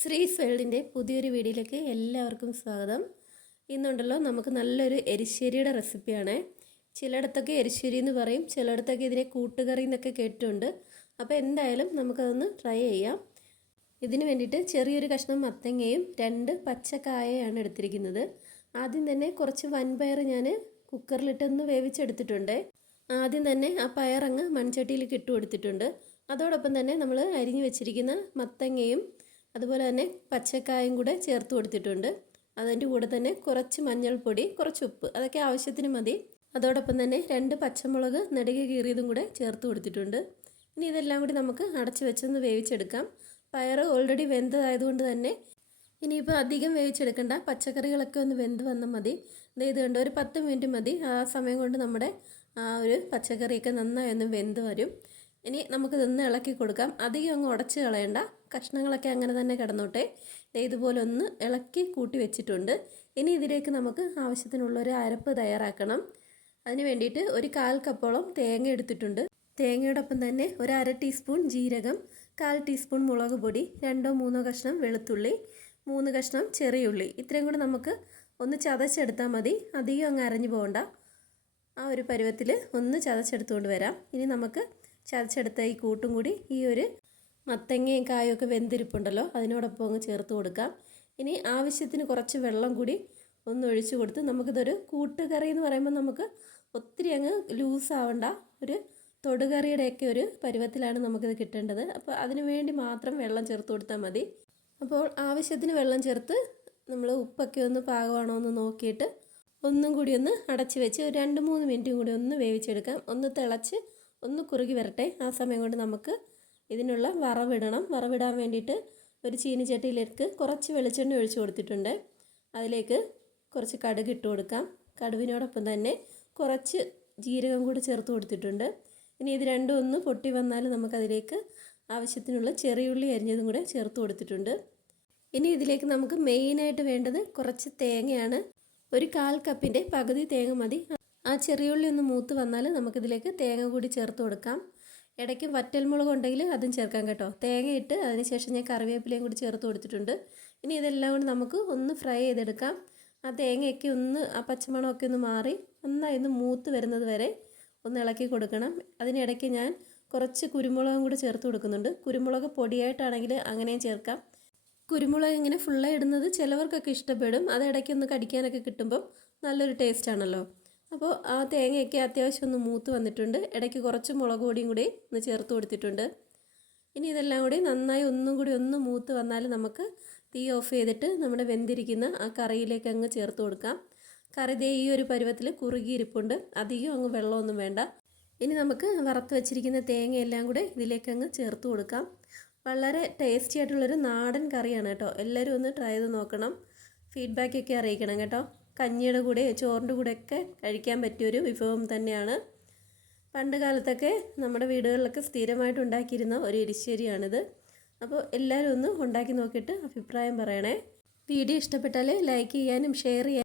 ശ്രീസ് വേൾഡിൻ്റെ പുതിയൊരു വീഡിയോയിലേക്ക് എല്ലാവർക്കും സ്വാഗതം. ഇന്നുണ്ടല്ലോ നമുക്ക് നല്ലൊരു എരിശ്ശേരിയുടെ റെസിപ്പിയാണ്. ചിലയിടത്തൊക്കെ എരിശ്ശേരി എന്ന് പറയും, ചിലയിടത്തൊക്കെ ഇതിനെ കൂട്ടുകറി എന്നൊക്കെ കേട്ടിട്ടുണ്ട്. അപ്പോൾ എന്തായാലും നമുക്കതൊന്ന് ട്രൈ ചെയ്യാം. ഇതിന് വേണ്ടിയിട്ട് ചെറിയൊരു കഷ്ണം മത്തങ്ങയും 2 പച്ചക്കായയാണ് എടുത്തിരിക്കുന്നത്. ആദ്യം തന്നെ കുറച്ച് വൻപയർ ഞാൻ കുക്കറിലിട്ടൊന്ന് വേവിച്ചെടുത്തിട്ടുണ്ട്. ആദ്യം തന്നെ ആ പയറങ്ങ് മൺചട്ടിയിലേക്ക് ഇട്ട് കൊടുത്തിട്ടുണ്ട്. അതോടൊപ്പം തന്നെ നമ്മൾ അരിഞ്ഞു വെച്ചിരിക്കുന്ന മത്തങ്ങയും അതുപോലെ തന്നെ പച്ചക്കായും കൂടെ ചേർത്ത് കൊടുത്തിട്ടുണ്ട്. അതിൻ്റെ കൂടെ തന്നെ കുറച്ച് മഞ്ഞൾപ്പൊടി, കുറച്ച് ഉപ്പ്, അതൊക്കെ ആവശ്യത്തിന് മതി. അതോടൊപ്പം തന്നെ 2 പച്ചമുളക് നെടുകെ കീറിയതും കൂടെ ചേർത്ത് കൊടുത്തിട്ടുണ്ട്. ഇനി ഇതെല്ലാം കൂടി നമുക്ക് അടച്ച് വെച്ചൊന്ന് വേവിച്ചെടുക്കാം. പയർ ഓൾറെഡി വെന്തതായതുകൊണ്ട് തന്നെ ഇനിയിപ്പോൾ അധികം വേവിച്ചെടുക്കണ്ട, പച്ചക്കറികളൊക്കെ ഒന്ന് വെന്ത് വന്നാൽ മതി. ഇത് കണ്ട് ഒരു 10 മിനിറ്റ് മതി. ആ സമയം കൊണ്ട് നമ്മുടെ ആ ഒരു പച്ചക്കറിയൊക്കെ നന്നായി ഒന്ന് വെന്ത് വരും. ഇനി നമുക്കിതൊന്ന് ഇളക്കി കൊടുക്കാം. അധികം അങ്ങ് ഉടച്ച് കളയണ്ട, കഷ്ണങ്ങളൊക്കെ അങ്ങനെ തന്നെ കിടന്നോട്ടെ. ഇതുപോലെ ഒന്ന് ഇളക്കി കൂട്ടി വെച്ചിട്ടുണ്ട്. ഇനി ഇതിലേക്ക് നമുക്ക് ആവശ്യത്തിനുള്ളൊരു അരപ്പ് തയ്യാറാക്കണം. അതിന് വേണ്ടിയിട്ട് ഒരു 1/4 കപ്പോളം തേങ്ങ എടുത്തിട്ടുണ്ട്. തേങ്ങയോടൊപ്പം തന്നെ ഒരു 1/2 ടീസ്പൂൺ ജീരകം, 1/4 ടീസ്പൂൺ മുളക് പൊടി, 2-3 കഷ്ണം വെളുത്തുള്ളി, 3 കഷ്ണം ചെറിയ ഉള്ളി. ഇത്രയും കൂടെ നമുക്ക് ഒന്ന് ചതച്ചെടുത്താൽ മതി. അധികം അങ്ങ് അരഞ്ഞു പോകണ്ട. ആ ഒരു പരുവത്തിൽ ഒന്ന് ചതച്ചെടുത്തുകൊണ്ട് വരാം. ഇനി നമുക്ക് ചതച്ചെടുത്ത ഈ കൂട്ടും കൂടി ഈ ഒരു മത്തങ്ങയും കായൊക്കെ വെന്തിരിപ്പുണ്ടല്ലോ അതിനോടൊപ്പം അങ്ങ് ചേർത്ത് കൊടുക്കാം. ഇനി ആവശ്യത്തിന് കുറച്ച് വെള്ളം കൂടി ഒന്ന് ഒഴിച്ചു കൊടുത്ത് നമുക്കിതൊരു കൂട്ടുകറി എന്ന് പറയുമ്പോൾ നമുക്ക് ഒത്തിരി അങ്ങ് ലൂസാവണ്ട, ഒരു തൊടുകറിയുടെയൊക്കെ ഒരു പരുവത്തിലാണ് നമുക്കിത് കിട്ടേണ്ടത്. അപ്പോൾ അതിനു വേണ്ടി മാത്രം വെള്ളം ചേർത്ത് കൊടുത്താൽ മതി. അപ്പോൾ ആവശ്യത്തിന് വെള്ളം ചേർത്ത് നമ്മൾ ഉപ്പൊക്കെ ഒന്ന് പാകമാണോ എന്ന് നോക്കിയിട്ട് ഒന്നും കൂടി ഒന്ന് അടച്ച് വെച്ച് ഒരു 2-3 മിനിറ്റും കൂടി ഒന്ന് വേവിച്ചെടുക്കാം. ഒന്ന് തിളച്ച് ഒന്ന് കുറുകി വരട്ടെ. ആ സമയം കൊണ്ട് നമുക്ക് ഇതിനുള്ള വറവിടണം. വറവിടാൻ വേണ്ടിയിട്ട് ഒരു ചീനിച്ചട്ടിയിലേക്ക് കുറച്ച് വെളിച്ചെണ്ണ ഒഴിച്ച് കൊടുത്തിട്ടുണ്ട്. അതിലേക്ക് കുറച്ച് കടുക് ഇട്ട് കൊടുക്കാം. കടുവിനോടൊപ്പം തന്നെ കുറച്ച് ജീരകം കൂടി ചേർത്ത് കൊടുത്തിട്ടുണ്ട്. ഇനി ഇത് രണ്ടും ഒന്ന് പൊട്ടി വന്നാൽ നമുക്കതിലേക്ക് ആവശ്യത്തിനുള്ള ചെറിയുള്ളി അരിഞ്ഞതും കൂടെ ചേർത്ത് കൊടുത്തിട്ടുണ്ട്. ഇനി ഇതിലേക്ക് നമുക്ക് മെയിനായിട്ട് വേണ്ടത് കുറച്ച് തേങ്ങയാണ്. ഒരു 1/4 കപ്പിൻ്റെ പകുതി തേങ്ങ മതി. ആ ചെറിയുള്ളി ഒന്ന് മൂത്ത് വന്നാൽ നമുക്കിതിലേക്ക് തേങ്ങ കൂടി ചേർത്ത് കൊടുക്കാം. ഇടയ്ക്ക് വറ്റൽമുളക് ഉണ്ടെങ്കിൽ അതും ചേർക്കാം കേട്ടോ. തേങ്ങ ഇട്ട് അതിനുശേഷം ഞാൻ കറിവേപ്പിലയും കൂടി ചേർത്ത് കൊടുത്തിട്ടുണ്ട്. ഇനി ഇതെല്ലാം കൂടി നമുക്ക് ഒന്ന് ഫ്രൈ ചെയ്തെടുക്കാം. ആ തേങ്ങയൊക്കെ ഒന്ന് ആ പച്ചമണമൊക്കെ ഒന്ന് മാറി നന്നായി ഒന്ന് മൂത്ത് വരുന്നത് വരെ ഒന്ന് ഇളക്കി കൊടുക്കണം. അതിനിടയ്ക്ക് ഞാൻ കുറച്ച് കുരുമുളകും കൂടി ചേർത്ത് കൊടുക്കുന്നുണ്ട്. കുരുമുളക് പൊടിയായിട്ടാണെങ്കിൽ അങ്ങനെയും ചേർക്കാം. കുരുമുളക് ഇങ്ങനെ ഫുള്ളായി ഇടുന്നത് ചിലവർക്കൊക്കെ ഇഷ്ടപ്പെടും. അത് ഇടയ്ക്ക് ഒന്ന് കടിക്കാനൊക്കെ കിട്ടുമ്പം നല്ലൊരു ടേസ്റ്റ് ആണല്ലോ. അപ്പോൾ ആ തേങ്ങയൊക്കെ അത്യാവശ്യം ഒന്ന് മൂത്ത് വന്നിട്ടുണ്ട്. ഇടയ്ക്ക് കുറച്ച് മുളക് പൊടിയും കൂടി ഒന്ന് ചേർത്ത് കൊടുത്തിട്ടുണ്ട്. ഇനി ഇതെല്ലാം കൂടി നന്നായി ഒന്നും കൂടി ഒന്ന് മൂത്ത് വന്നാൽ നമുക്ക് തീ ഓഫ് ചെയ്തിട്ട് നമ്മുടെ വെന്തിരിക്കുന്ന ആ കറിയിലേക്ക് അങ്ങ് ചേർത്ത് കൊടുക്കാം. കറി ദേ ഈ ഒരു പരുവത്തിൽ കുറുകിയിരിപ്പുണ്ട്. അധികം അങ്ങ് വെള്ളമൊന്നും വേണ്ട. ഇനി നമുക്ക് വറുത്ത് വെച്ചിരിക്കുന്ന തേങ്ങയെല്ലാം കൂടെ ഇതിലേക്ക് അങ്ങ് ചേർത്ത് കൊടുക്കാം. വളരെ ടേസ്റ്റി ആയിട്ടുള്ളൊരു നാടൻ കറിയാണ് കേട്ടോ. എല്ലാവരും ഒന്ന് ട്രൈ ചെയ്ത് നോക്കണം. ഫീഡ്ബാക്കൊക്കെ അറിയിക്കണം കേട്ടോ. കഞ്ഞിയുടെ കൂടെ ചോറിൻ്റെ കൂടെയൊക്കെ കഴിക്കാൻ പറ്റിയൊരു വിഭവം തന്നെയാണ്. പണ്ട് കാലത്തൊക്കെ നമ്മുടെ വീടുകളിലൊക്കെ സ്ഥിരമായിട്ട് ഉണ്ടാക്കിയിരുന്ന ഒരു എരിശ്ശേരിയാണിത്. അപ്പോൾ എല്ലാവരും ഒന്ന് ഉണ്ടാക്കി നോക്കിയിട്ട് അഭിപ്രായം പറയണേ. വീഡിയോ ഇഷ്ടപ്പെട്ടാൽ ലൈക്ക് ചെയ്യാനും ഷെയർ ചെയ്യാനും